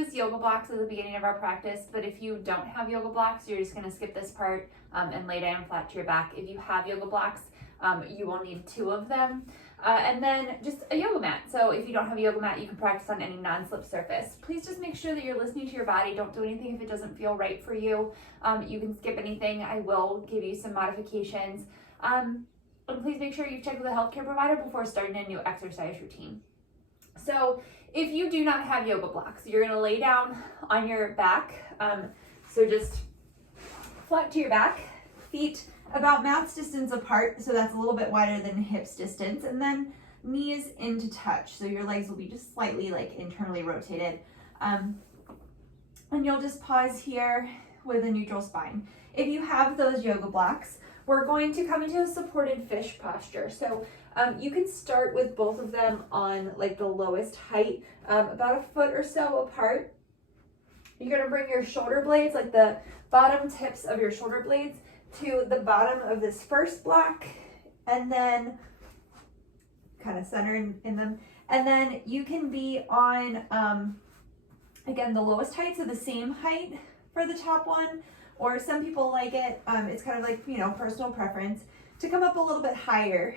use yoga blocks at the beginning of our practice, but if you don't have yoga blocks, you're just gonna skip this part and lay down flat to your back. If you have yoga blocks, you will need 2 of them. And then just a yoga mat. So if you don't have a yoga mat, you can practice on any non-slip surface. Please just make sure that you're listening to your body. Don't do anything if it doesn't feel right for you. You can skip anything. I will give you some modifications. And please make sure you check with a healthcare provider before starting a new exercise routine. So if you do not have yoga blocks, you're gonna lay down on your back. So just flat to your back, feet about mouth distance apart, so that's a little bit wider than hips distance, and then knees into touch, so your legs will be just slightly like internally rotated. And you'll just pause here with a neutral spine. If you have those yoga blocks, we're going to come into a supported fish posture. So you can start with both of them on like the lowest height, about a foot or so apart. You're gonna bring your shoulder blades, like the bottom tips of your shoulder blades, to the bottom of this first block, and then kind of center in them. And then you can be on, again, the lowest height, so the same height for the top one, or some people like it, it's kind of like, you know, personal preference, to come up a little bit higher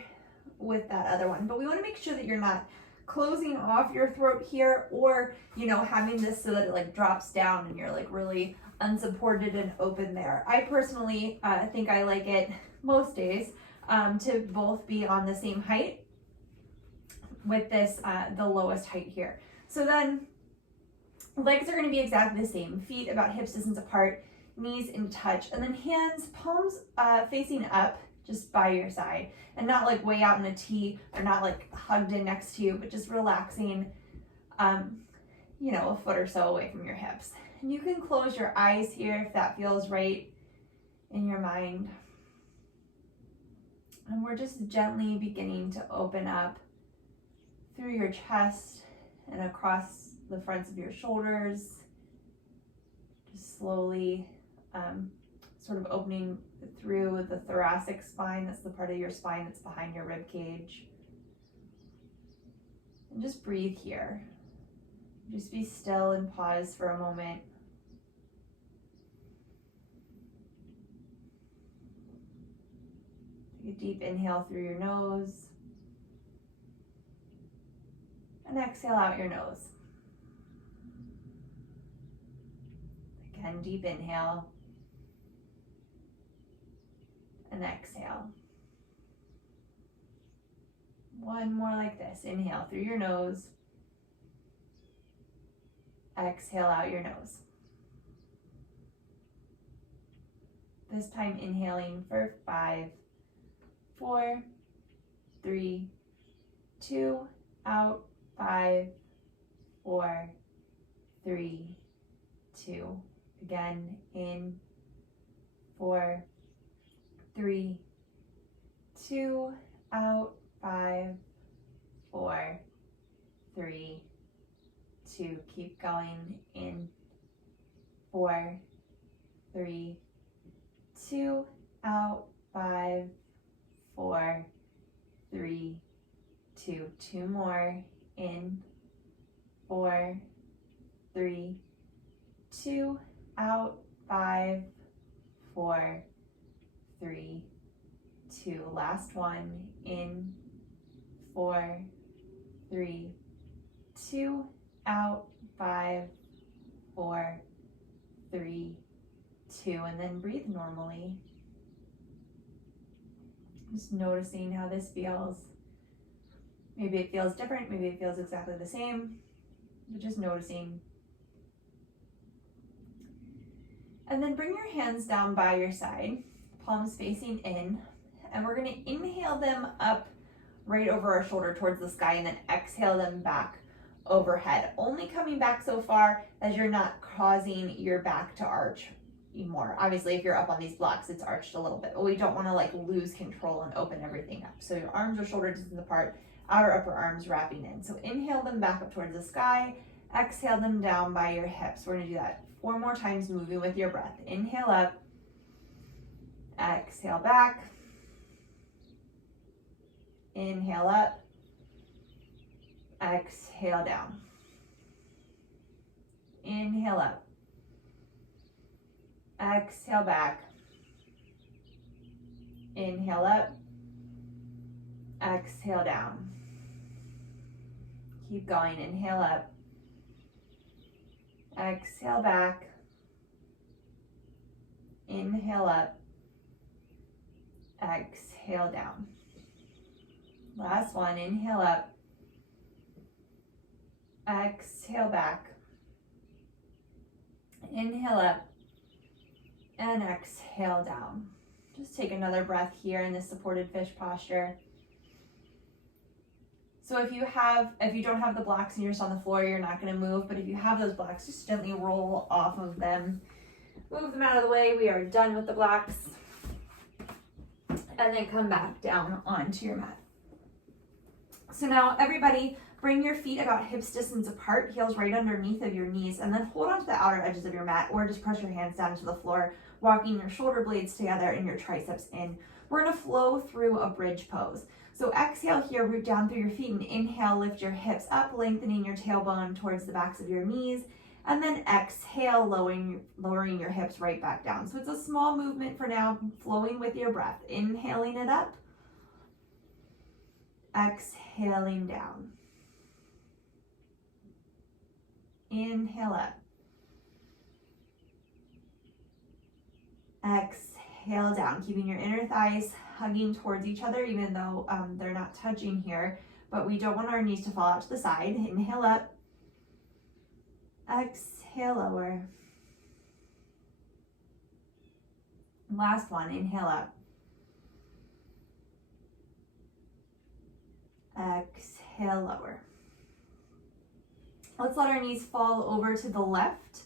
with that other one. But we want to make sure that you're not closing off your throat here, or, you know, having this so that it like drops down and you're like really unsupported and open there. I personally think I like it most days to both be on the same height with this, the lowest height here. So then legs are going to be exactly the same, feet about hips distance apart, knees in touch, and then hands, palms facing up just by your side, and not like way out in a T, or not like hugged in next to you, but just relaxing, you know, a foot or so away from your hips. And you can close your eyes here if that feels right in your mind. And we're just gently beginning to open up through your chest and across the fronts of your shoulders. Just slowly sort of opening through the thoracic spine. That's the part of your spine that's behind your rib cage. And just breathe here. Just be still and pause for a moment. Take a deep inhale through your nose. And exhale out your nose. Again, deep inhale. And exhale. One more like this. Inhale through your nose. Exhale out your nose. This time inhaling for 5, 4, 3, 2, out, 5, 4, 3, 2. Again, in 4, 3, 2, out, 5, 4, 3, 2. Keep going. In 4, 3, 2, out, 5, 4, 3, 2. 2 more. In 4, 3, 2, out, 5, 4, 3, 2. Last one. In 4, 3, 2, out, 5, 4, 3, 2. And then breathe normally. Just noticing how this feels. Maybe it feels different, maybe it feels exactly the same, but just noticing. And then bring your hands down by your side, palms facing in, and we're going to inhale them up right over our shoulder towards the sky, and then exhale them back overhead, only coming back so far as you're not causing your back to arch more. Obviously, if you're up on these blocks, it's arched a little bit, but we don't want to like lose control and open everything up. So your arms are shoulder distance apart, outer upper arms wrapping in. So inhale them back up towards the sky, exhale them down by your hips. We're going to do that 4 more times, moving with your breath. Inhale up, exhale back, inhale up, exhale down. Inhale up. Exhale back. Inhale up. Exhale down. Keep going. Inhale up. Exhale back. Inhale up. Exhale down. Last one. Inhale up. Exhale back. Inhale up. And exhale down. Just take another breath here in this supported fish posture. So if you don't have the blocks and you're just on the floor, you're not going to move. But if you have those blocks, just gently roll off of them. Move them out of the way. We are done with the blocks. And then come back down onto your mat. So now everybody, bring your feet about hips distance apart, heels right underneath of your knees, and then hold onto the outer edges of your mat, or just press your hands down to the floor, walking your shoulder blades together and your triceps in. We're going to flow through a bridge pose. So exhale here, root down through your feet, and inhale, lift your hips up, lengthening your tailbone towards the backs of your knees, and then exhale, lowering your hips right back down. So it's a small movement for now, flowing with your breath. Inhaling it up, exhaling down. Inhale up. Exhale down, keeping your inner thighs hugging towards each other, even though they're not touching here, but we don't want our knees to fall out to the side. Inhale up. Exhale, lower. Last one, inhale up. Exhale, lower. Let's let our knees fall over to the left.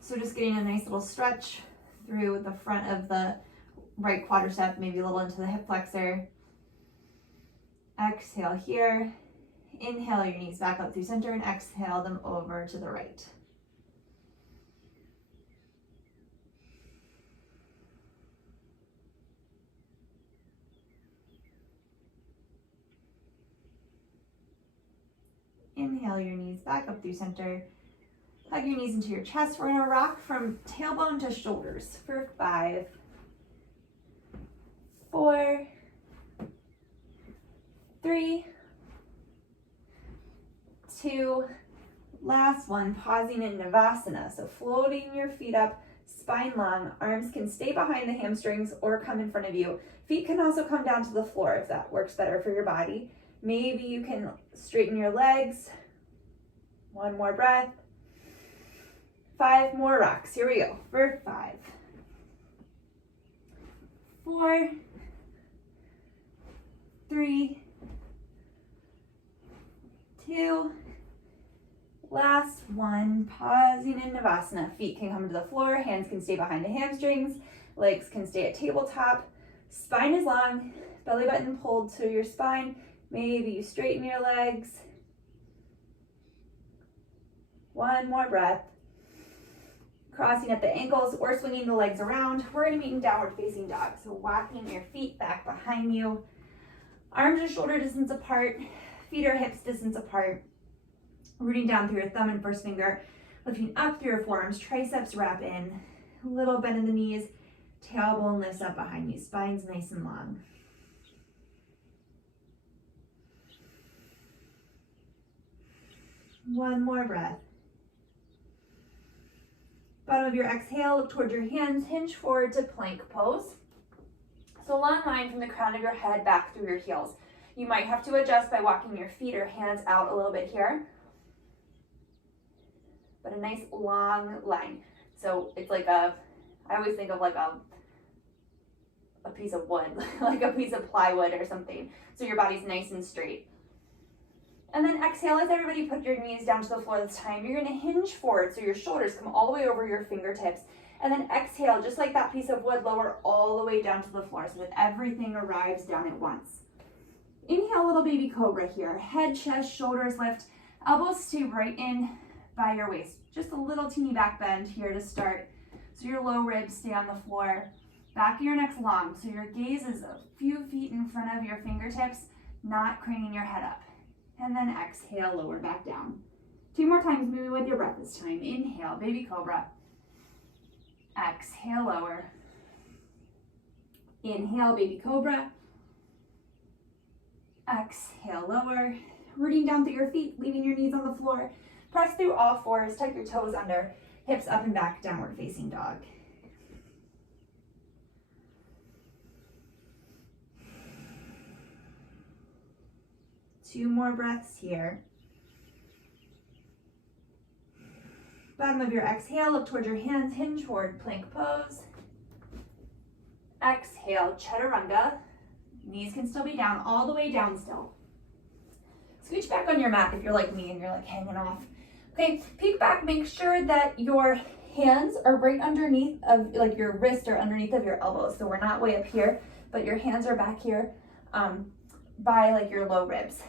So just getting a nice little stretch through the front of the right quadricep, maybe a little into the hip flexor. Exhale here. Inhale your knees back up through center and exhale them over to the right. Inhale your knees back up through center. Hug your knees into your chest. We're going to rock from tailbone to shoulders for 5, 4, 3, 2, last one, pausing in Navasana. So floating your feet up, spine long, arms can stay behind the hamstrings or come in front of you. Feet can also come down to the floor if that works better for your body. Maybe you can straighten your legs. One more breath. 5 more rocks. Here we go. For 5, 4, 3, 2, last one. Pausing in Navasana. Feet can come to the floor. Hands can stay behind the hamstrings. Legs can stay at tabletop. Spine is long. Belly button pulled to your spine. Maybe you straighten your legs. One more breath. Crossing at the ankles or swinging the legs around. We're going to meet in downward facing dog. So walking your feet back behind you. Arms are shoulder distance apart. Feet are hips distance apart. Rooting down through your thumb and first finger. Lifting up through your forearms. Triceps wrap in. A little bend in the knees. Tailbone lifts up behind you. Spine's nice and long. One more breath. Bottom of your exhale, look towards your hands, hinge forward to plank pose. So long line from the crown of your head back through your heels. You might have to adjust by walking your feet or hands out a little bit here. But a nice long line. So it's like I always think of like a piece of wood, like a piece of plywood or something. So your body's nice and straight. And then exhale as everybody put your knees down to the floor this time. You're going to hinge forward so your shoulders come all the way over your fingertips. And then exhale, just like that piece of wood, lower all the way down to the floor so that everything arrives down at once. Inhale, little baby cobra here. Head, chest, shoulders lift. Elbows stay right in by your waist. Just a little teeny back bend here to start. So your low ribs stay on the floor. Back of your neck's long. So your gaze is a few feet in front of your fingertips, not craning your head up. And then exhale, lower back down. 2 more times, maybe with your breath this time. Inhale, baby cobra. Exhale, lower. Inhale, baby cobra. Exhale, lower. Rooting down through your feet, leaving your knees on the floor. Press through all fours, tuck your toes under, hips up and back, downward facing dog. Two more breaths here. Bottom of your exhale, look towards your hands, hinge forward, plank pose. Exhale, chaturanga. Knees can still be down, all the way down still. Scooch back on your mat if you're like me and you're like hanging off. Okay, peek back, make sure that your hands are right underneath of, like your wrists are underneath of your elbows. So we're not way up here, but your hands are back here by like your low ribs.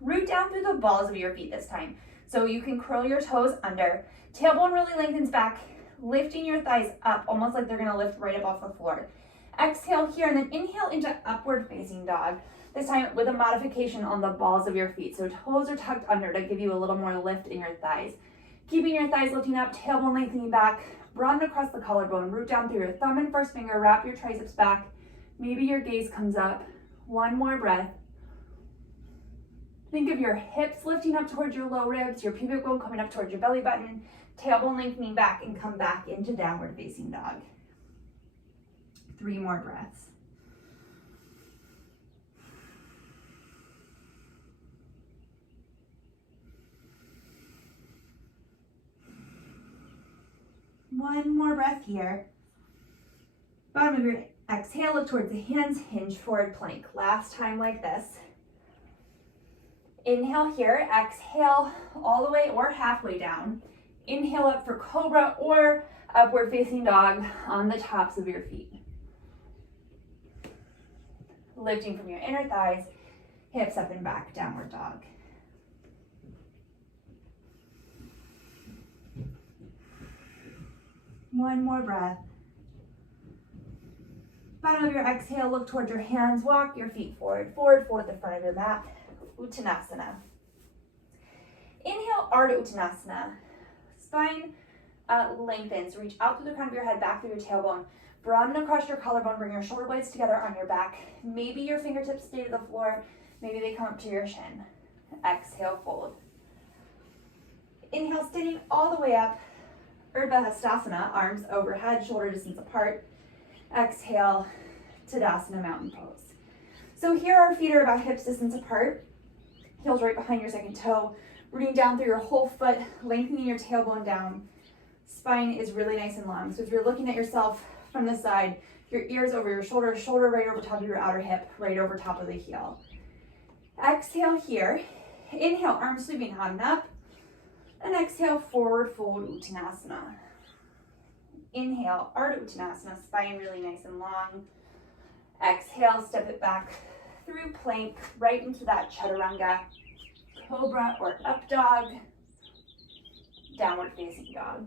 Root down through the balls of your feet this time. So you can curl your toes under. Tailbone really lengthens back, lifting your thighs up, almost like they're gonna lift right up off the floor. Exhale here, and then inhale into upward facing dog. This time with a modification on the balls of your feet. So toes are tucked under to give you a little more lift in your thighs. Keeping your thighs lifting up, tailbone lengthening back, broaden across the collarbone, root down through your thumb and first finger, wrap your triceps back. Maybe your gaze comes up. One more breath. Think of your hips lifting up towards your low ribs, your pubic bone coming up towards your belly button, tailbone lengthening back, and come back into downward facing dog. 3 more breaths. One more breath here. Bottom of your exhale, look towards the hands, hinge forward plank. Last time like this. Inhale here, exhale all the way or halfway down. Inhale up for cobra or upward facing dog on the tops of your feet. Lifting from your inner thighs, hips up and back, downward dog. One more breath. Bottom of your exhale, look towards your hands, walk your feet forward, the front of your mat. Uttanasana. Inhale, Ardha Uttanasana. Spine lengthens. Reach out through the crown of your head, back through your tailbone. Broaden across your collarbone. Bring your shoulder blades together on your back. Maybe your fingertips stay to the floor. Maybe they come up to your shin. Exhale, fold. Inhale, standing all the way up. Urdhva Hastasana, arms overhead, shoulder distance apart. Exhale, Tadasana, mountain pose. So here our feet are about hips distance apart. Heels right behind your second toe, rooting down through your whole foot, lengthening your tailbone down. Spine is really nice and long. So if you're looking at yourself from the side, your ears over your shoulder, shoulder right over top of your outer hip, right over top of the heel. Exhale here. Inhale, arms sweeping on up. And exhale, forward fold Uttanasana. Inhale, Ardha Uttanasana, spine really nice and long. Exhale, step it back through plank, right into that chaturanga, cobra or up dog, downward facing dog.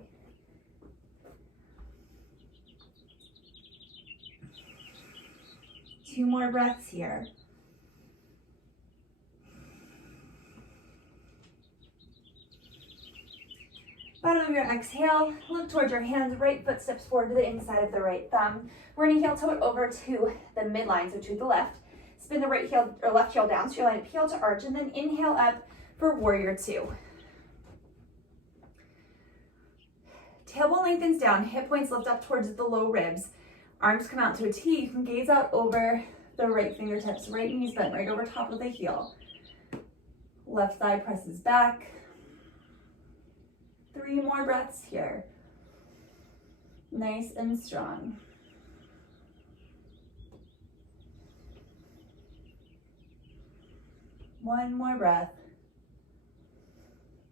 Two more breaths here. Bottom of your exhale, look towards your hands, right foot steps forward to the inside of the right thumb. We're gonna heel toe it over to the midline, so to the left. Spin the right heel or left heel down, so you'll line up heel to arch, and then inhale up for warrior two. Tailbone lengthens down, hip points lift up towards the low ribs. Arms come out to a T. You can gaze out over the right fingertips, right knees bent right over top of the heel. Left thigh presses back. 3 more breaths here. Nice and strong. One more breath.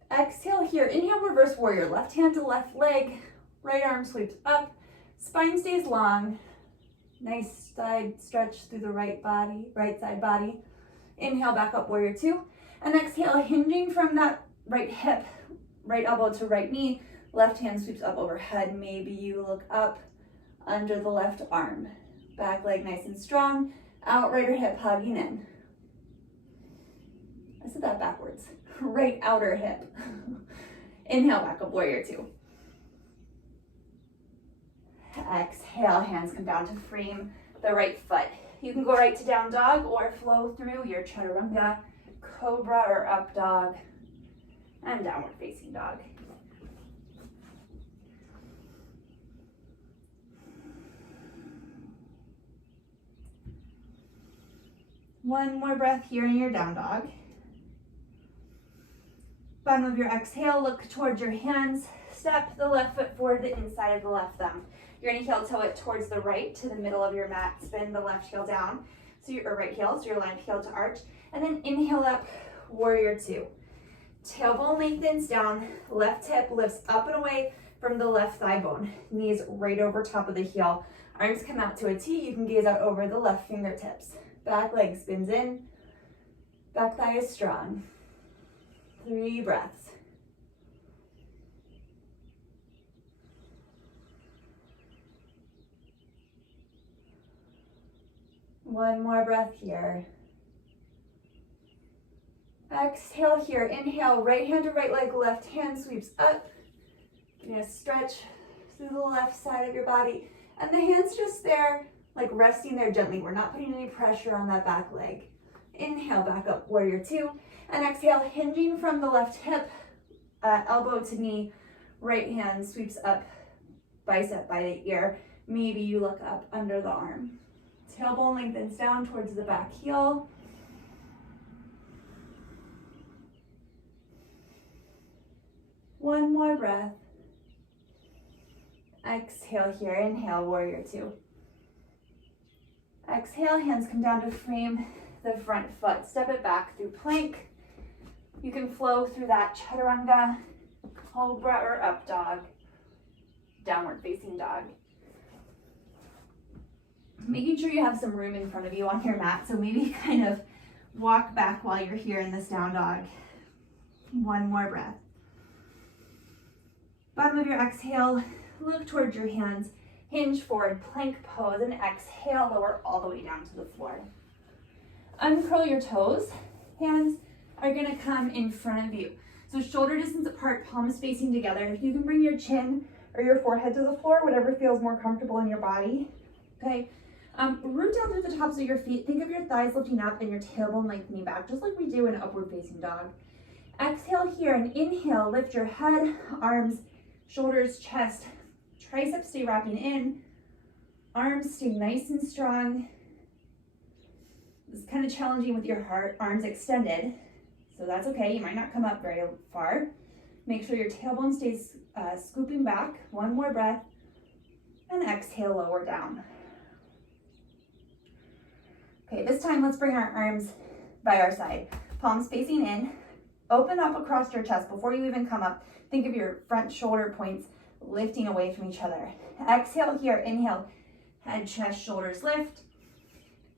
Exhale here. Inhale, reverse warrior. Left hand to left leg. Right arm sweeps up. Spine stays long. Nice side stretch through the right side body. Inhale, back up, warrior two. And exhale, hinging from that right hip, right elbow to right knee. Left hand sweeps up overhead. Maybe you look up under the left arm. Back leg nice and strong. Outrighter hip hugging in. I said that backwards. Right outer hip. Inhale, back up, warrior two. Exhale, hands come down to frame the right foot. You can go right to down dog or flow through your chaturanga, cobra or up dog, and downward facing dog. One more breath here in your down dog. Bottom of your exhale, look towards your hands. Step the left foot forward to the inside of the left thumb. You're gonna heel toe it towards the right to the middle of your mat. Spin the left heel down, or right heel, so your lined heel to arch. And then inhale up, warrior two. Tailbone lengthens down, left hip lifts up and away from the left thigh bone. Knees right over top of the heel. Arms come out to a T. You can gaze out over the left fingertips. Back leg spins in, back thigh is strong. 3 breaths. One more breath here. Exhale here, inhale, right hand to right leg, left hand sweeps up. Getting a stretch through the left side of your body. And the hand's just there, like resting there gently. We're not putting any pressure on that back leg. Inhale, back up, warrior two. And exhale, hinging from the left hip, elbow to knee, right hand sweeps up, bicep by the ear. Maybe you look up under the arm. Tailbone lengthens down towards the back heel. One more breath. Exhale here, inhale, warrior two. Exhale, hands come down to frame the front foot. Step it back through plank. You can flow through that chaturanga, cobra or up dog, downward facing dog. Making sure you have some room in front of you on your mat, so maybe kind of walk back while you're here in this down dog. One more breath. Bottom of your exhale, look towards your hands, hinge forward, plank pose, and exhale, lower all the way down to the floor. Uncurl your toes. Hands are gonna come in front of you. So shoulder distance apart, palms facing together. You can bring your chin or your forehead to the floor, whatever feels more comfortable in your body. Okay. Root down through the tops of your feet. Think of your thighs lifting up and your tailbone lengthening back, just like we do in upward facing dog. Exhale here and inhale, lift your head, arms, shoulders, chest, triceps stay wrapping in, arms stay nice and strong. This is kind of challenging with your heart, arms extended, so that's okay. You might not come up very far. Make sure your tailbone stays scooping back. One more breath, and exhale, lower down. Okay, this time let's bring our arms by our side. Palms facing in, open up across your chest. Before you even come up, think of your front shoulder points lifting away from each other. Exhale here, inhale, head, chest, shoulders lift.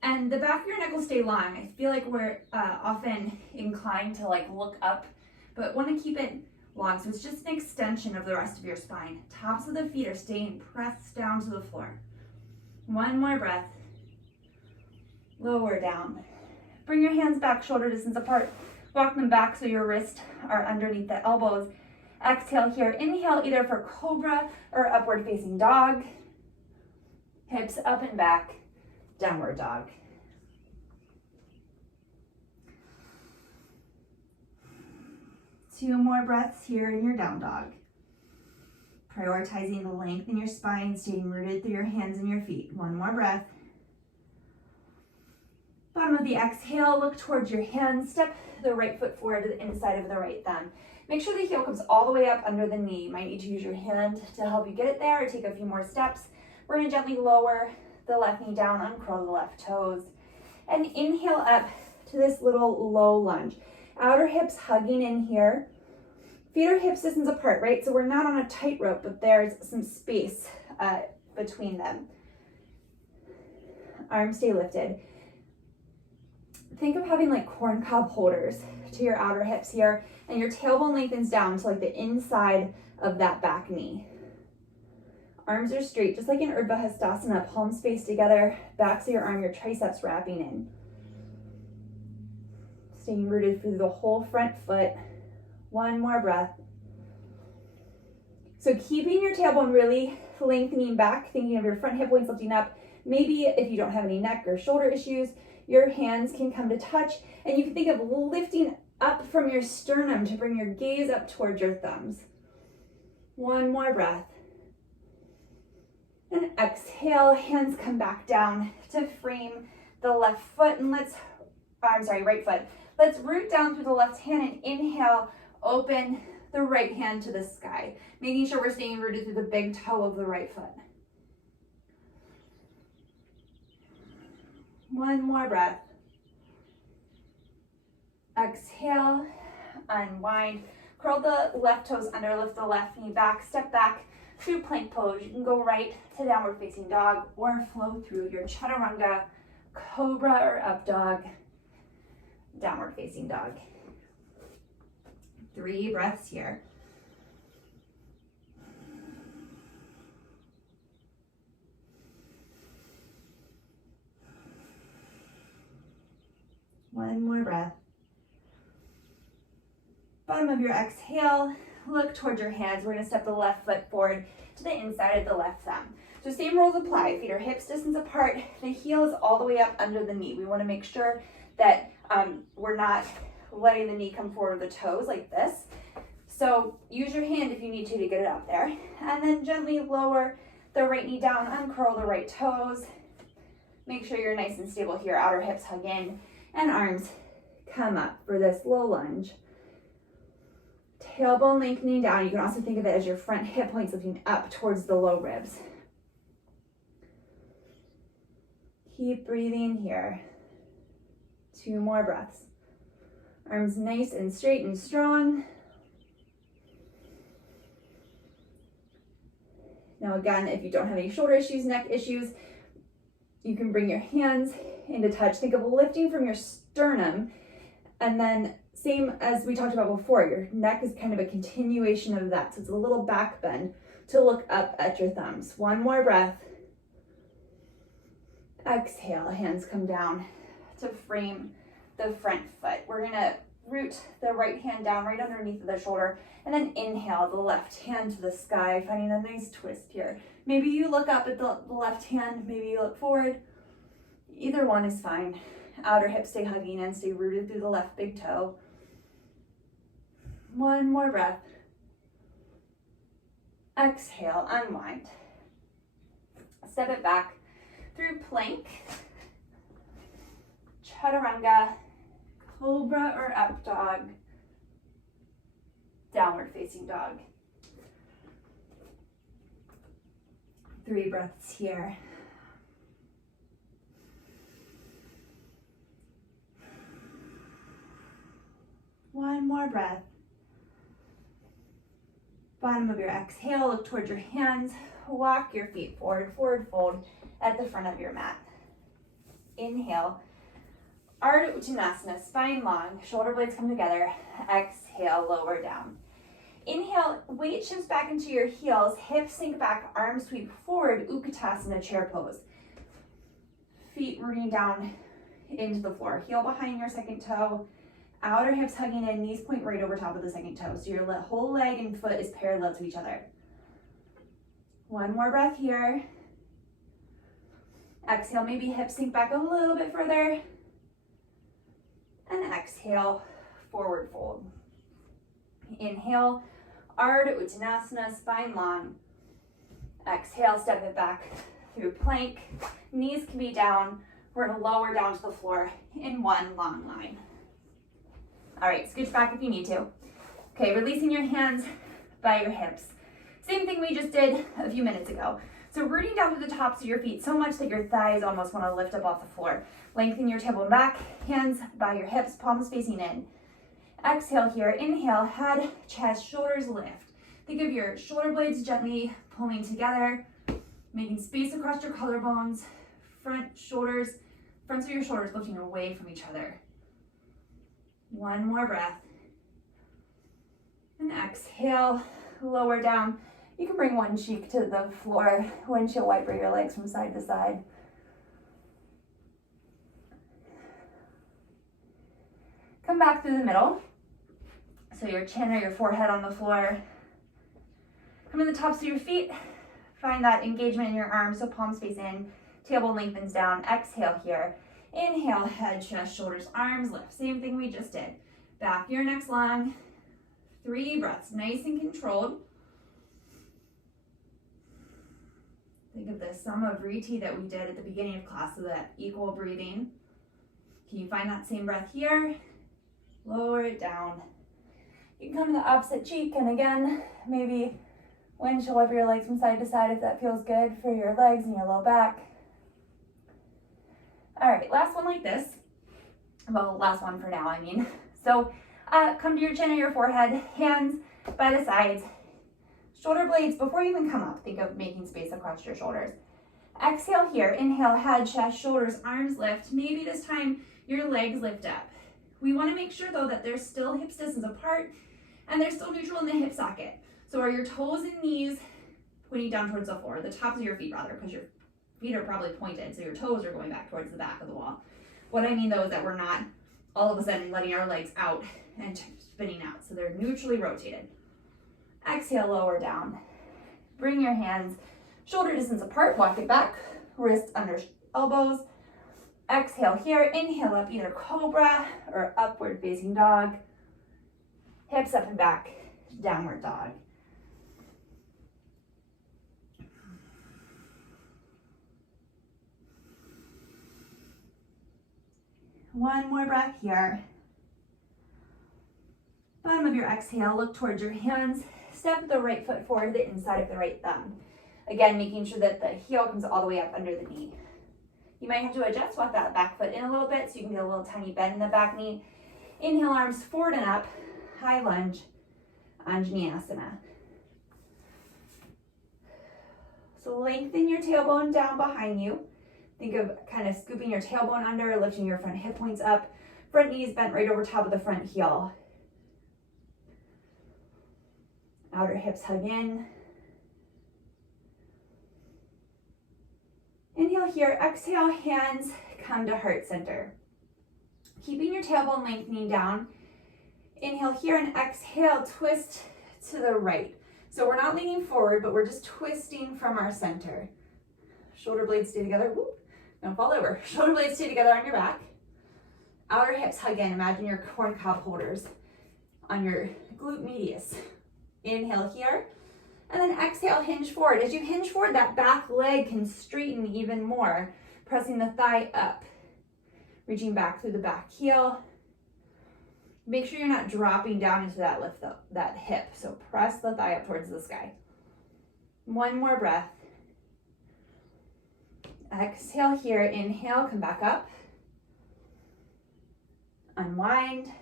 And the back of your neck will stay long. I feel like we're often inclined to like look up, but want to keep it long. So it's just an extension of the rest of your spine. Tops of the feet are staying pressed down to the floor. One more breath. Lower down. Bring your hands back, shoulder distance apart. Walk them back so your wrists are underneath the elbows. Exhale here. Inhale either for cobra or upward facing dog. Hips up and back. Downward dog. Two more breaths here in your down dog. Prioritizing the length in your spine, staying rooted through your hands and your feet. One more breath. Bottom of the exhale, look towards your hands. Step the right foot forward to the inside of the right thumb. Make sure the heel comes all the way up under the knee. You might need to use your hand to help you get it there or take a few more steps. We're gonna gently lower the left knee down, uncurl the left toes, and inhale up to this little low lunge. Outer hips hugging in here. Feet are hip distance apart, right? So we're not on a tightrope, but there's some space between them. Arms stay lifted. Think of having like corn cob holders to your outer hips here, and your tailbone lengthens down to like the inside of that back knee. Arms are straight, just like in Urdhva Hastasana, palms face together, backs of your arm, your triceps wrapping in. Staying rooted through the whole front foot. One more breath. So keeping your tailbone really lengthening back, thinking of your front hip points lifting up. Maybe if you don't have any neck or shoulder issues, your hands can come to touch, and you can think of lifting up from your sternum to bring your gaze up towards your thumbs. One more breath. And exhale, hands come back down to frame the left foot, and right foot. Let's root down through the left hand and inhale, open the right hand to the sky, making sure we're staying rooted through the big toe of the right foot. One more breath. Exhale, unwind. Curl the left toes under, lift the left knee back, step back through plank pose. You can go right to downward facing dog or flow through your chaturanga, cobra or up dog, downward facing dog. 3 breaths here. One more breath. Bottom of your exhale, look towards your hands. We're gonna step the left foot forward to the inside of the left thumb. So same rules apply. Feet are hips distance apart. The heel is all the way up under the knee. We wanna make sure that we're not letting the knee come forward with the toes like this. So use your hand if you need to get it up there. And then gently lower the right knee down, uncurl the right toes. Make sure you're nice and stable here. Outer hips hug in and arms come up for this low lunge. Tailbone lengthening down. You can also think of it as your front hip points lifting up towards the low ribs. Keep breathing here. 2 more breaths. Arms nice and straight and strong. Now again, if you don't have any shoulder issues, neck issues, you can bring your hands into touch. Think of lifting from your sternum, and then same as we talked about before, your neck is kind of a continuation of that. So it's a little back bend to look up at your thumbs. 1 more breath. Exhale, hands come down to frame the front foot. We're gonna root the right hand down right underneath the shoulder, and then inhale the left hand to the sky, finding a nice twist here. Maybe you look up at the left hand, maybe you look forward. Either one is fine. Outer hips stay hugging and stay rooted through the left big toe. 1 more breath. Exhale, unwind. Step it back through plank, chaturanga, cobra or up dog, downward facing dog. 3 breaths here. One more breath. Bottom of your exhale, look towards your hands. Walk your feet forward, forward fold at the front of your mat. Inhale, Ardha Uttanasana, spine long, shoulder blades come together. Exhale, lower down. Inhale, weight shifts back into your heels, hips sink back, arms sweep forward, Utkatasana, chair pose. Feet rooting down into the floor, heel behind your second toe, outer hips hugging in, knees point right over top of the second toe. So your whole leg and foot is parallel to each other. 1 more breath here. Exhale, maybe hips sink back a little bit further. And exhale, forward fold. Inhale, Ardha Uttanasana, spine long. Exhale, step it back through plank. Knees can be down. We're gonna lower down to the floor in 1 long line. All right, scooch back if you need to. Okay, releasing your hands by your hips. Same thing we just did a few minutes ago. So rooting down to the tops of your feet so much that your thighs almost want to lift up off the floor. Lengthen your tailbone back, hands by your hips, palms facing in. Exhale here, inhale, head, chest, shoulders lift. Think of your shoulder blades gently pulling together, making space across your collarbones, fronts of your shoulders lifting away from each other. 1 more breath. And exhale, lower down. You can bring one cheek to the floor, windshield wiper your legs from side to side. Come come back through the middle. So your chin or your forehead on the floor. Come to the tops of your feet. Find that engagement in your arms, so palms face in, tailbone lengthens down. Exhale here. Inhale, head, chest, shoulders, arms lift. Same thing we just did. Back your neck's long. 3 breaths, nice and controlled. Think of the sum of reti that we did at the beginning of class, so that equal breathing. Can you find that same breath here? Lower it down. You can come to the opposite cheek, and again, maybe windshield over your legs from side to side if that feels good for your legs and your low back. All right, last one like this. Well, last one for now, I mean. So come to your chin or your forehead, hands by the sides. Shoulder blades, before you even come up, think of making space across your shoulders. Exhale here, inhale, head, chest, shoulders, arms lift. Maybe this time your legs lift up. We want to make sure though that they're still hips distance apart and they're still neutral in the hip socket. So are your toes and knees pointing down towards the floor, the tops of your feet rather, because your feet are probably pointed, so your toes are going back towards the back of the wall. What I mean though is that we're not all of a sudden letting our legs out and spinning out, so they're neutrally rotated. Exhale, lower down. Bring your hands shoulder distance apart, walk it back, wrists under elbows. Exhale here, inhale up, either cobra or upward facing dog. Hips up and back, downward dog. One more breath here. Bottom of your exhale, look towards your hands. Step the right foot forward to the inside of the right thumb. Again, making sure that the heel comes all the way up under the knee. You might have to adjust, walk that back foot in a little bit so you can get a little tiny bend in the back knee. Inhale, arms forward and up, high lunge, Anjaneyasana. So lengthen your tailbone down behind you. Think of kind of scooping your tailbone under, lifting your front hip points up. Front knees bent right over top of the front heel. Outer hips hug in. Inhale here, exhale, hands come to heart center. Keeping your tailbone lengthening down. Inhale here and exhale, twist to the right. So we're not leaning forward, but we're just twisting from our center. Shoulder blades stay together. Whoop, don't fall over. Shoulder blades stay together on your back. Outer hips hug in. Imagine your corn cob holders on your glute medius. Inhale here, and then exhale, hinge forward. As you hinge forward, that back leg can straighten even more, pressing the thigh up, reaching back through the back heel. Make sure you're not dropping down into that lift, that hip. So press the thigh up towards the sky. One more breath. Exhale here, inhale, come back up. Unwind.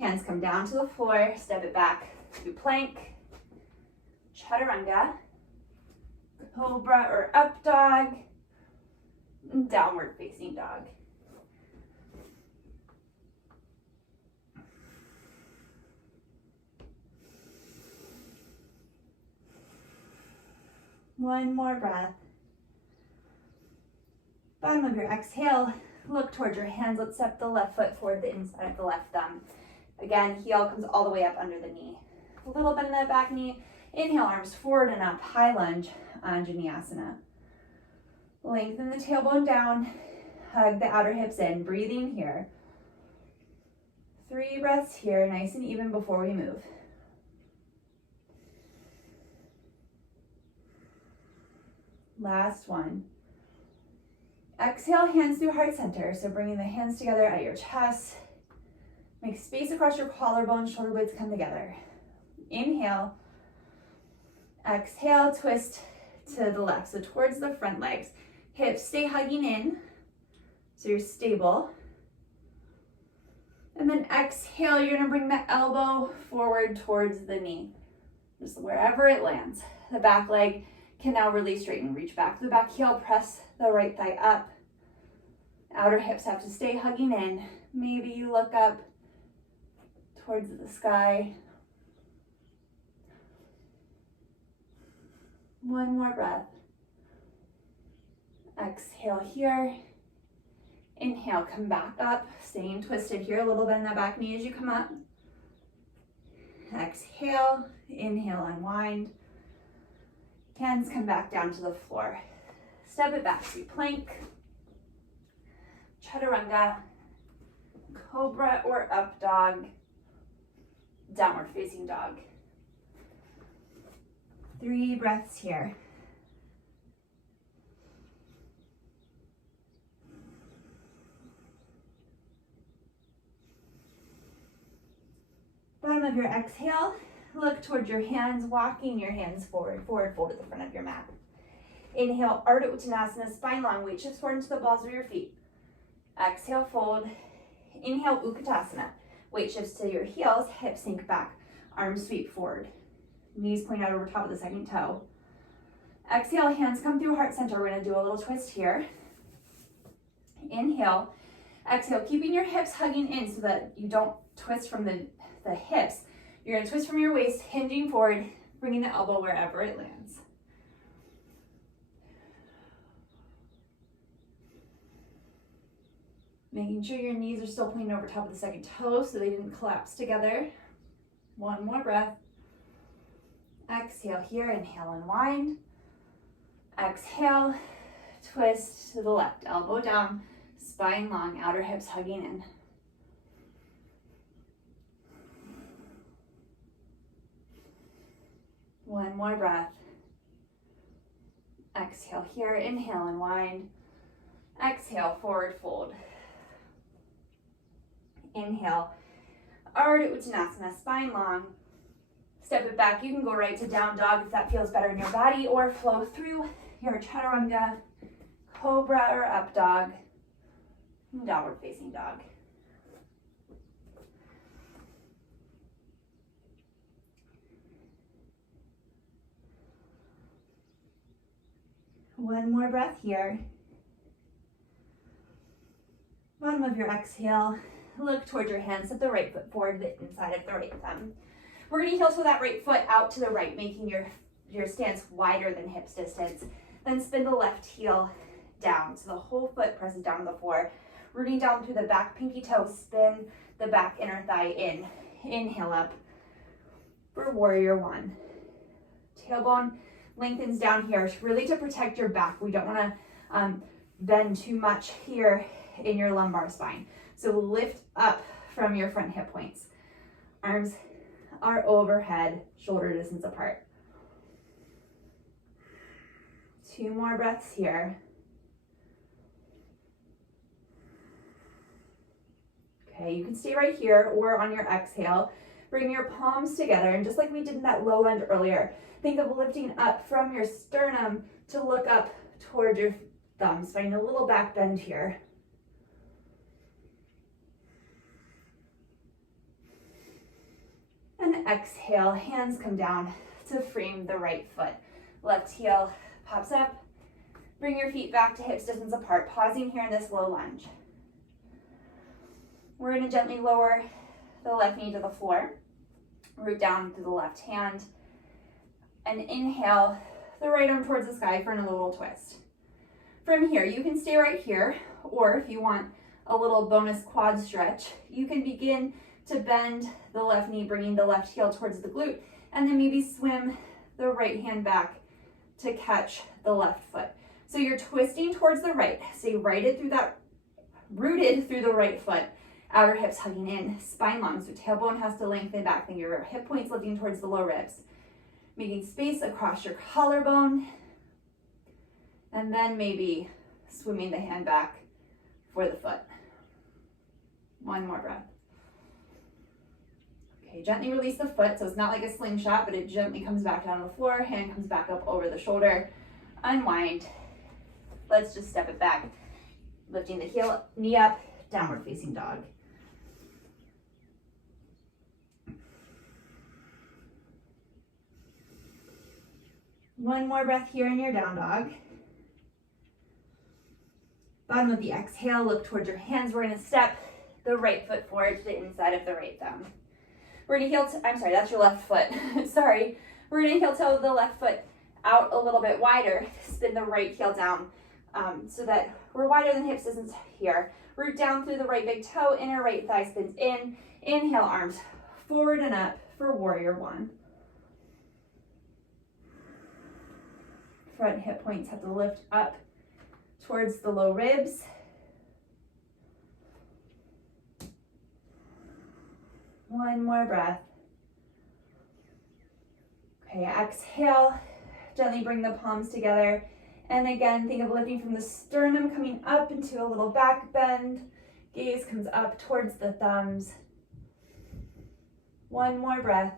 Hands come down to the floor, step it back to plank, chaturanga, cobra or up dog, downward facing dog. One more breath. Bottom of your exhale, look towards your hands. Let's step the left foot forward, the inside of the left thumb. Again, heel comes all the way up under the knee. A little bit in that back knee. Inhale, arms forward and up, high lunge, Anjaneyasana. Lengthen the tailbone down, hug the outer hips in, breathing here. 3 breaths here, nice and even before we move. Last one. Exhale, hands through heart center. So bringing the hands together at your chest. Make space across your collarbones, shoulder blades come together. Inhale. Exhale, twist to the left, so towards the front legs. Hips stay hugging in, so you're stable. And then exhale, you're gonna bring the elbow forward towards the knee, just wherever it lands. The back leg can now really straighten. Reach back to the back heel, press the right thigh up. Outer hips have to stay hugging in. Maybe you look up towards the sky. One more breath. Exhale here. Inhale, come back up, staying twisted here, a little bit in that back knee as you come up. Exhale, inhale, unwind. Hands come back down to the floor. Step it back to plank, chaturanga, cobra or up dog, downward facing dog. 3 breaths here. Bottom of your exhale, look towards your hands, walking your hands forward, forward fold at the front of your mat. Inhale, Ardha Uttanasana, spine long, weight shifts forward into the balls of your feet. Exhale, fold. Inhale, Utkatasana, weight shifts to your heels, hips sink back, arms sweep forward. Knees point out over top of the second toe. Exhale, hands come through heart center. We're gonna do a little twist here. Inhale, exhale, keeping your hips hugging in so that you don't twist from the hips. You're gonna twist from your waist, hinging forward, bringing the elbow wherever it lands. Making sure your knees are still pointing over top of the second toe so they didn't collapse together. 1 more breath. Exhale here, inhale, unwind. Exhale, twist to the left, elbow down, spine long, outer hips hugging in. One more breath. Exhale here, inhale, unwind. Exhale, forward fold. Inhale, Ardha Uttanasana, spine long. Step it back. You can go right to down dog if that feels better in your body, or flow through your chaturanga, cobra or up dog, downward facing dog. One more breath here. Bottom of your exhale, look towards your hands, set the right foot forward to the inside of the right thumb. We're gonna heel toe that right foot out to the right, making your stance wider than hips distance. Then spin the left heel down, so the whole foot presses down to the floor. Rooting down through the back pinky toe, spin the back inner thigh in. Inhale up for warrior 1. Tailbone lengthens down here, really to protect your back. We don't wanna bend too much here in your lumbar spine. So lift up from your front hip points. Arms are overhead, shoulder distance apart. 2 more breaths here. Okay, you can stay right here or on your exhale. Bring your palms together, and just like we did in that low lunge earlier, think of lifting up from your sternum to look up toward your thumbs. Find a little back bend here. And exhale, hands come down to frame the right foot. Left heel pops up. Bring your feet back to hips distance apart, pausing here in this low lunge. We're gonna gently lower the left knee to the floor. Root down through the left hand. And inhale the right arm towards the sky for another little twist. From here, you can stay right here, or if you want a little bonus quad stretch, you can begin to bend the left knee, bringing the left heel towards the glute, and then maybe swim the right hand back to catch the left foot. So you're twisting towards the right. Stay rooted through the right foot. Outer hips hugging in, spine long, so tailbone has to lengthen back. Think your hip points lifting towards the low ribs. Making space across your collarbone. And then maybe swimming the hand back for the foot. 1 more breath. Okay, gently release the foot, so it's not like a slingshot, but it gently comes back down to the floor, hand comes back up over the shoulder, unwind. Let's just step it back, lifting the knee up, downward facing dog. One more breath here in your down dog. Bottom of the exhale, look towards your hands. We're gonna step the right foot forward to the inside of the right thumb. We're gonna that's your left foot. Sorry. We're gonna heel toe the left foot out a little bit wider. Spin the right heel down so that we're wider than hips distance here. Root down through the right big toe, inner right thigh spins in. Inhale, arms forward and up for warrior one. Front hip points have to lift up towards the low ribs. One more breath. Okay, exhale. Gently bring the palms together. And again, think of lifting from the sternum, coming up into a little back bend. Gaze comes up towards the thumbs. One more breath.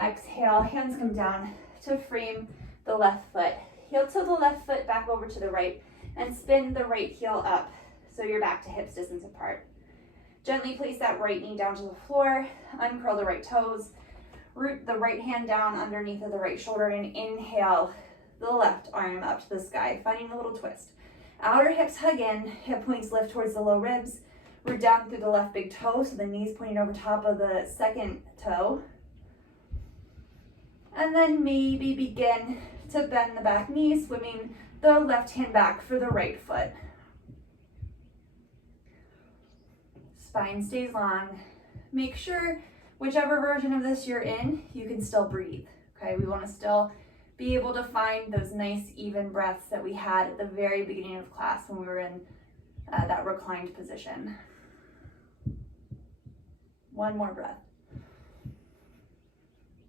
Exhale, hands come down to frame the left foot. Heel to the left foot back over to the right and spin the right heel up so you're back to hips distance apart. Gently place that right knee down to the floor, uncurl the right toes, root the right hand down underneath of the right shoulder and inhale the left arm up to the sky, finding a little twist. Outer hips hug in, hip points lift towards the low ribs, root down through the left big toe so the knees pointing over top of the second toe. And then maybe begin to bend the back knee, swimming the left hand back for the right foot. Spine stays long. Make sure whichever version of this you're in, you can still breathe. Okay, we want to still be able to find those nice even breaths that we had at the very beginning of class when we were in that reclined position. One more breath.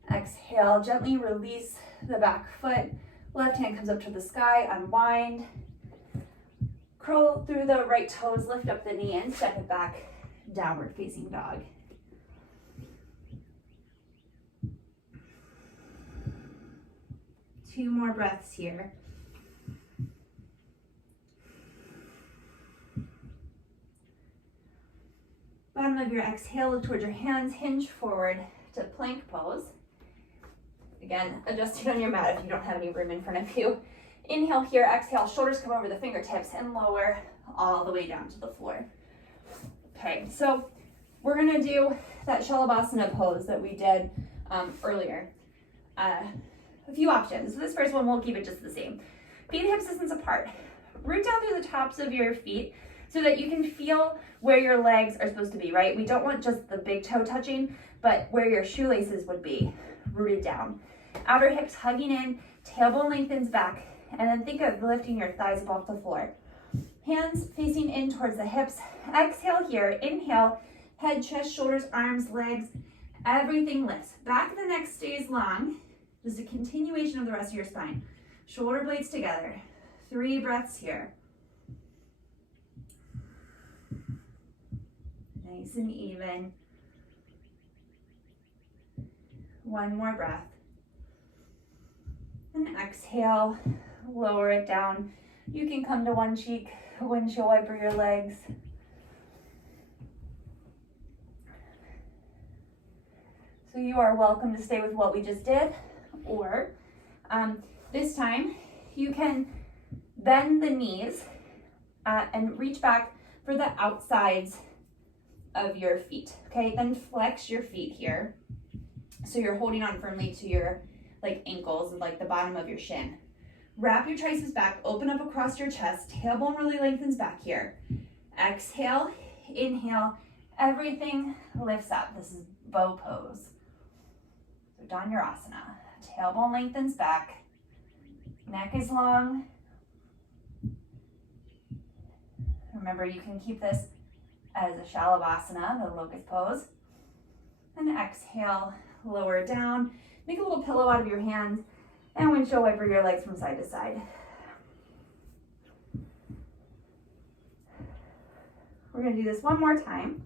Exhale, gently release the back foot. Left hand comes up to the sky, unwind. Curl through the right toes, lift up the knee and step it back, downward facing dog. Two more breaths here. Bottom of your exhale, look towards your hands, hinge forward to plank pose. Again, adjusting on your mat if you don't have any room in front of you. Inhale here, exhale, shoulders come over the fingertips and lower all the way down to the floor. Okay, so we're gonna do that Shalabhasana pose that we did earlier. A few options. So this first one, we'll keep it just the same. Feet hips distance apart. Root down through the tops of your feet so that you can feel where your legs are supposed to be, right? We don't want just the big toe touching, but where your shoelaces would be, rooted down. Outer hips hugging in, tailbone lengthens back, and then think of lifting your thighs up off the floor. Hands facing in towards the hips. Exhale here, inhale, head, chest, shoulders, arms, legs, everything lifts. Back of the neck stays long. This is a continuation of the rest of your spine. Shoulder blades together. 3 breaths here. Nice and even. One more breath. And exhale, lower it down. You can come to one cheek, windshield wiper your legs. So you are welcome to stay with what we just did, or this time you can bend the knees and reach back for the outsides of your feet. Okay, then flex your feet here. So you're holding on firmly to your ankles and the bottom of your shin. Wrap your triceps back, open up across your chest, tailbone really lengthens back here. Exhale, inhale, everything lifts up. This is bow pose. So Dhanurasana, tailbone lengthens back, neck is long. Remember, you can keep this as a Shalabhasana, the locust pose. And exhale, lower down. Make a little pillow out of your hands and windshield wiper your legs from side to side. We're going to do this one more time.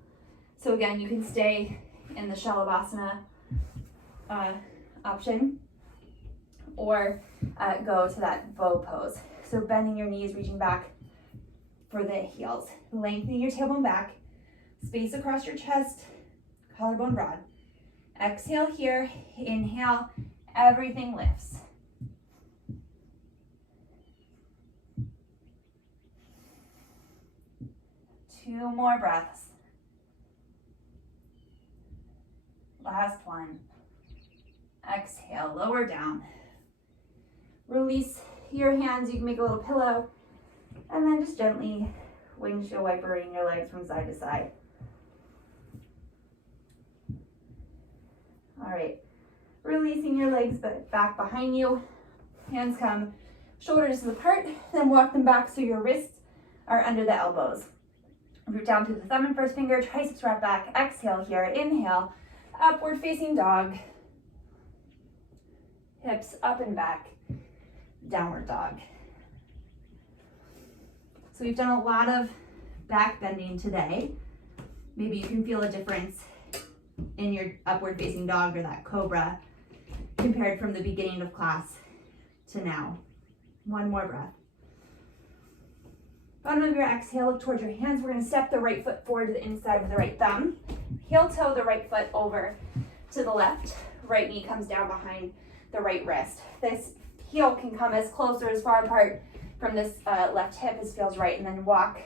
So again, you can stay in the Shalabhasana option or go to that bow pose. So bending your knees, reaching back for the heels. Lengthening your tailbone back, space across your chest, collarbone broad. Exhale here, inhale, everything lifts. Two more breaths. Last one. Exhale, lower down. Release your hands, you can make a little pillow, and then just gently windshield wipering your legs from side to side. All right, releasing your legs back behind you. Hands come shoulders apart, then walk them back so your wrists are under the elbows. Root down through the thumb and first finger, triceps wrap back. Exhale here, inhale, upward facing dog. Hips up and back, downward dog. So we've done a lot of back bending today. Maybe you can feel a difference in your upward facing dog or that cobra compared from the beginning of class to now. One more breath. Bottom of your exhale, look towards your hands. We're gonna step the right foot forward to the inside with the right thumb. Heel toe the right foot over to the left. Right knee comes down behind the right wrist. This heel can come as close or as far apart from this left hip as feels right, and then walk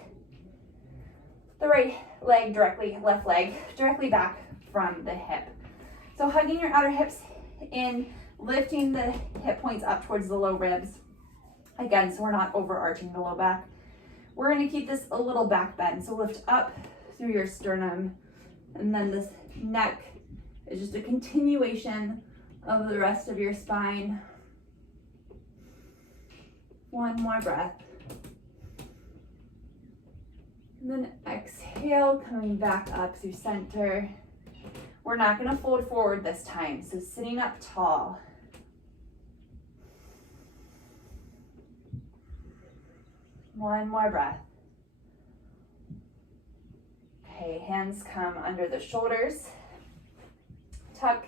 the right leg directly, left leg directly back from the hip. So hugging your outer hips in, lifting the hip points up towards the low ribs. Again, so we're not overarching the low back. We're gonna keep this a little back bend. So lift up through your sternum, and then this neck is just a continuation of the rest of your spine. One more breath. And then exhale, coming back up through center. We're not gonna fold forward this time, so sitting up tall. One more breath. Okay, hands come under the shoulders. Tuck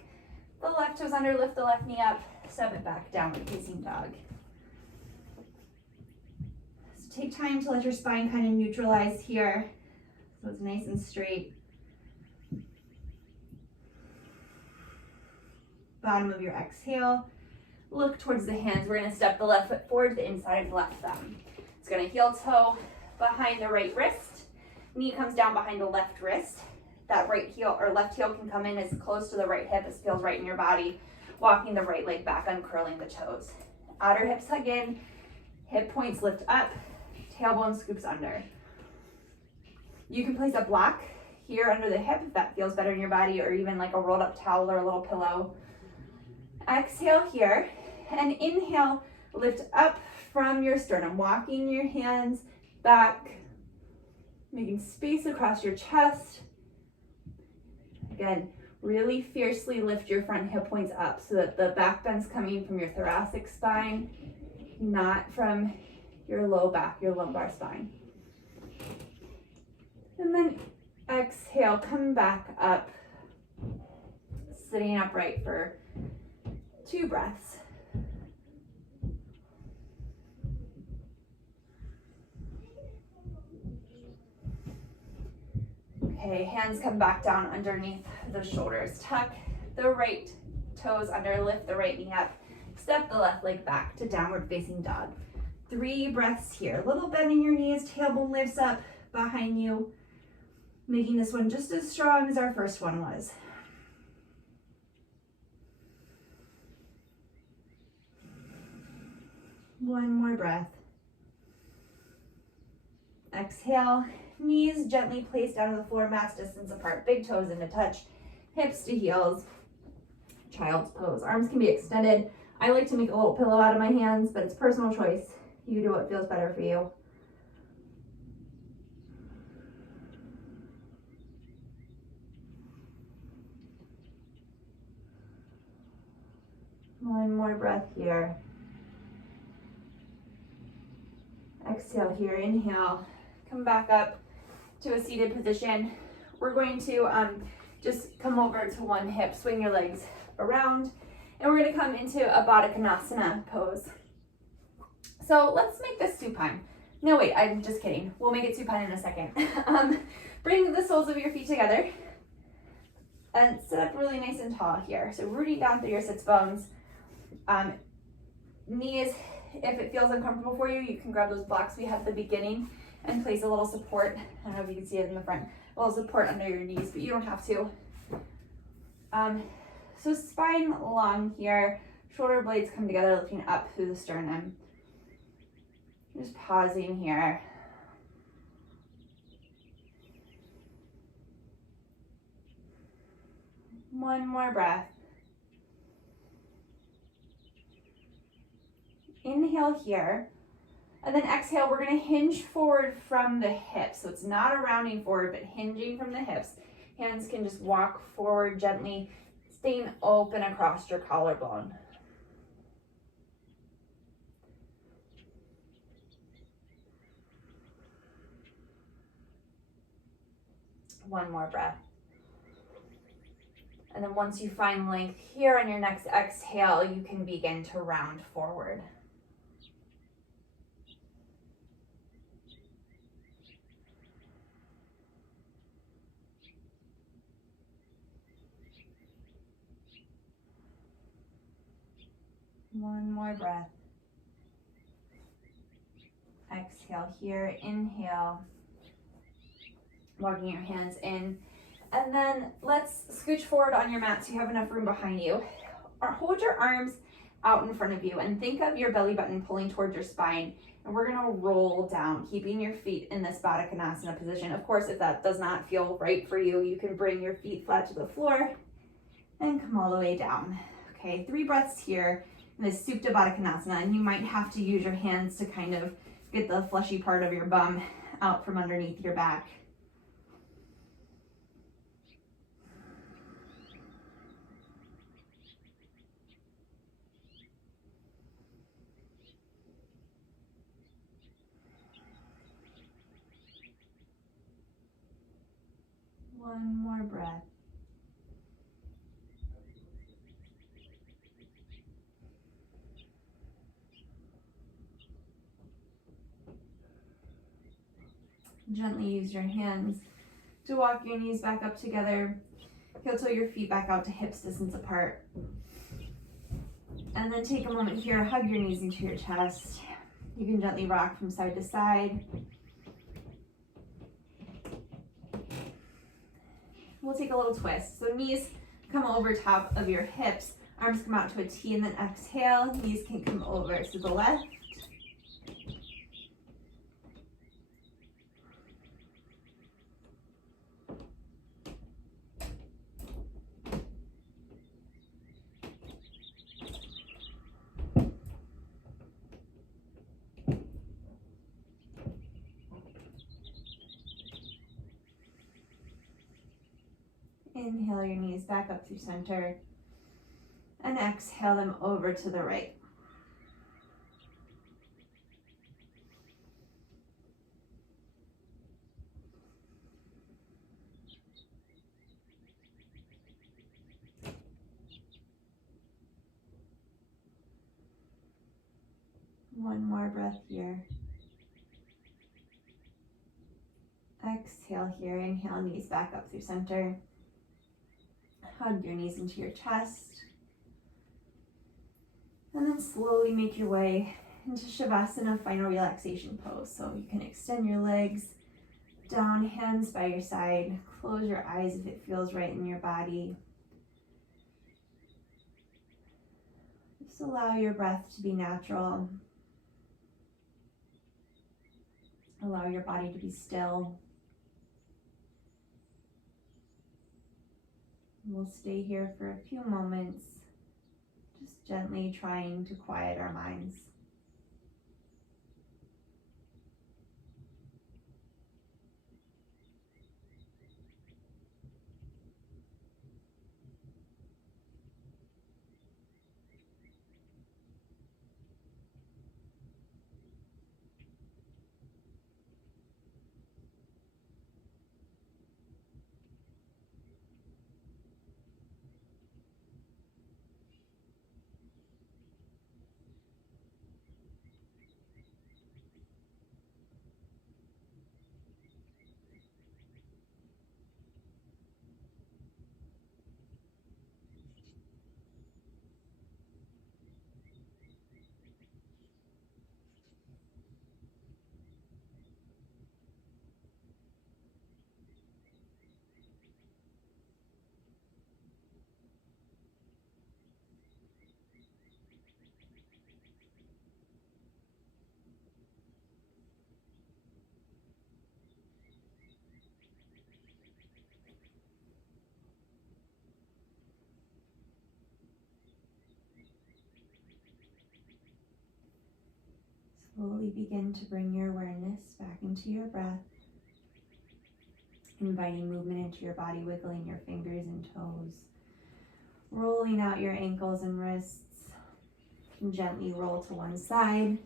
the left toes under, lift the left knee up, step it back, downward facing dog. So take time to let your spine kind of neutralize here, so it's nice and straight. Bottom of your exhale, look towards the hands. We're gonna step the left foot forward to the inside of the left thumb. It's gonna heel toe behind the right wrist. Knee comes down behind the left wrist. That right heel or left heel can come in as close to the right hip as feels right in your body. Walking the right leg back, uncurling the toes. Outer hips hug in, hip points lift up, tailbone scoops under. You can place a block here under the hip if that feels better in your body, or even like a rolled up towel or a little pillow. Exhale here, and inhale, lift up from your sternum, walking your hands back, making space across your chest. Again, really fiercely lift your front hip points up so that the back bend's coming from your thoracic spine, not from your low back, your lumbar spine. And then exhale, come back up, sitting upright for 2 breaths. Okay, hands come back down underneath the shoulders. Tuck the right toes under, lift the right knee up, step the left leg back to downward facing dog. 3 breaths here. Little bend in your knees, tailbone lifts up behind you, making this one just as strong as our first one was. One more breath. Exhale, knees gently placed down to the floor, max distance apart, big toes into touch, hips to heels, child's pose. Arms can be extended. I like to make a little pillow out of my hands, but it's personal choice. You do what feels better for you. One more breath here. Exhale here, inhale, come back up to a seated position. We're going to just come over to one hip, swing your legs around, and we're gonna come into a Baddha Konasana pose. So let's make this supine. No, wait, I'm just kidding. We'll make it supine in a second. Bring the soles of your feet together and sit up really nice and tall here. So rooting down through your sits bones. Knees, if it feels uncomfortable for you, you can grab those blocks we had at the beginning and place a little support. I don't know if you can see it in the front. A little support under your knees, but you don't have to. So spine long here, shoulder blades come together, lifting up through the sternum. Just pausing here. One more breath. Inhale here. And then exhale, we're gonna hinge forward from the hips. So it's not a rounding forward, but hinging from the hips. Hands can just walk forward gently, staying open across your collarbone. One more breath. And then once you find length here on your next exhale, you can begin to round forward. One more breath. Exhale here, inhale. Walking your hands in. And then let's scooch forward on your mat so you have enough room behind you. Or hold your arms out in front of you and think of your belly button pulling towards your spine. And we're gonna roll down, keeping your feet in this Baddha Konasana position. Of course, if that does not feel right for you, you can bring your feet flat to the floor and come all the way down. Okay, 3 breaths here in this Supta Baddha Konasana, and you might have to use your hands to kind of get the fleshy part of your bum out from underneath your back. One more breath. Gently use your hands to walk your knees back up together. Heel toe your feet back out to hips distance apart. And then take a moment here, hug your knees into your chest. You can gently rock from side to side. We'll take a little twist. So knees come over top of your hips, arms come out to a T, and then exhale, knees can come over to the left. Inhale your knees back up through center, and exhale them over to the right. One more breath here. Exhale here, inhale, knees back up through center. Hug your knees into your chest. And then slowly make your way into Shavasana, final relaxation pose. So you can extend your legs down, hands by your side. Close your eyes if it feels right in your body. Just allow your breath to be natural. Allow your body to be still. We'll stay here for a few moments, just gently trying to quiet our minds. Slowly begin to bring your awareness back into your breath, inviting movement into your body, wiggling your fingers and toes, rolling out your ankles and wrists. You can gently roll to one side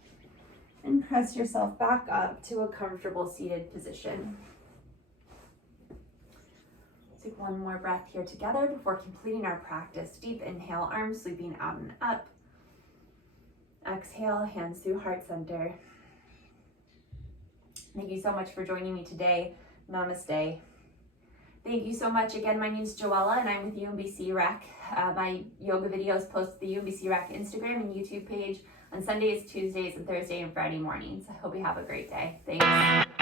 and press yourself back up to a comfortable seated position. Take one more breath here together before completing our practice. Deep inhale, arms sweeping out and up. Exhale, hands through heart center. Thank you so much for joining me today. Namaste. Thank you so much. Again, my name is Joella and I'm with UMBC Rec. My yoga videos post to the UMBC Rec Instagram and YouTube page on Sundays, Tuesdays, and Thursday and Friday mornings. I hope you have a great day. Thanks.